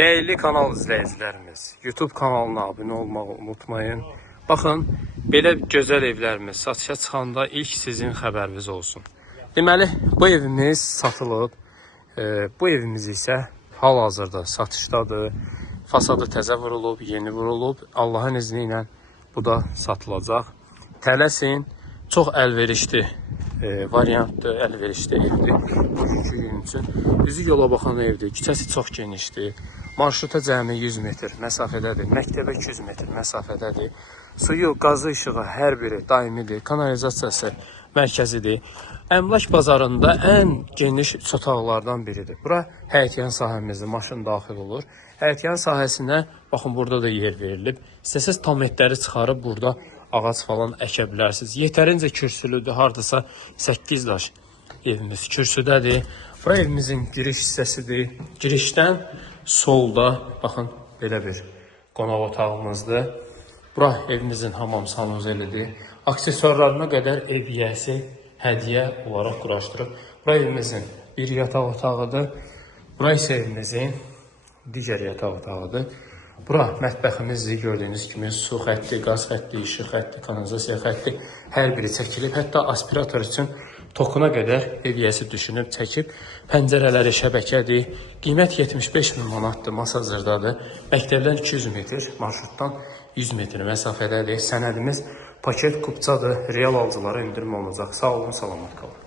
Değerli kanal izleyicilerimiz, YouTube kanalına abone olmağı unutmayın. Bakın, belə gözəl evlərimiz satışa çıxanda ilk sizin xəbəriniz olsun. Deməli, bu evimiz satılıb. Bu evimiz isə hal-hazırda satışdadır. Fasadı təzə vurulub, yeni vurulub. Allahın izni ilə bu da satılacaq. Tələsin, çox əlverişli variantdır, əlverişli evdir. Bugünkü gün üçün üzü yola baxan evdir, küçəsi çox genişdir. Marşruta cəmi 100 metr məsafədədir, məktəbə 200 metr məsafədədir. Suyu, qazı, işığı hər biri daimidir, kanalizasiyası mərkəzidir. Əmlak bazarında ən geniş otaqlardan biridir. Bura həyətyan sahəmizdir, maşın daxil olur. Həyətyan sahəsinə, baxın, burada da yer verilib. İstəsəz tam etləri çıxarıb burada ağac falan əkə bilərsiniz. Yetərincə kürsülüdür, hardasa 8 daş evimiz kürsüdədir. Bu evimizin giriş hissəsidir. Girişdən solda, baxın, belə bir qonaq otağımızdır. Bura evimizin hamam sanuzelidir. Aksesuarlarına qədər ev yiyəsi hədiyyə olaraq quraşdırıb. Bura evimizin bir yataq otağıdır. Bura isə evimizin digər yataq otağıdır. Bura mətbəximizdir, gördüyünüz kimi su xətti, qaz xətti, işıq xətti, kanalizasiya xətti hər biri çəkilib. Hətta aspirator üçün tokuna qədər ev yiyəsi düşünüb çəkib. Pəncərələri şəbəkədir. Qiymət 75 min manatdır, masa-zırdadır. Məktəbdən 200 metr, marşrutdan 100 metr məsafədədir. Sənədimiz paket kupçadır. Real alıcılara endirim olunacaq. Sağ olun, salamat qalın.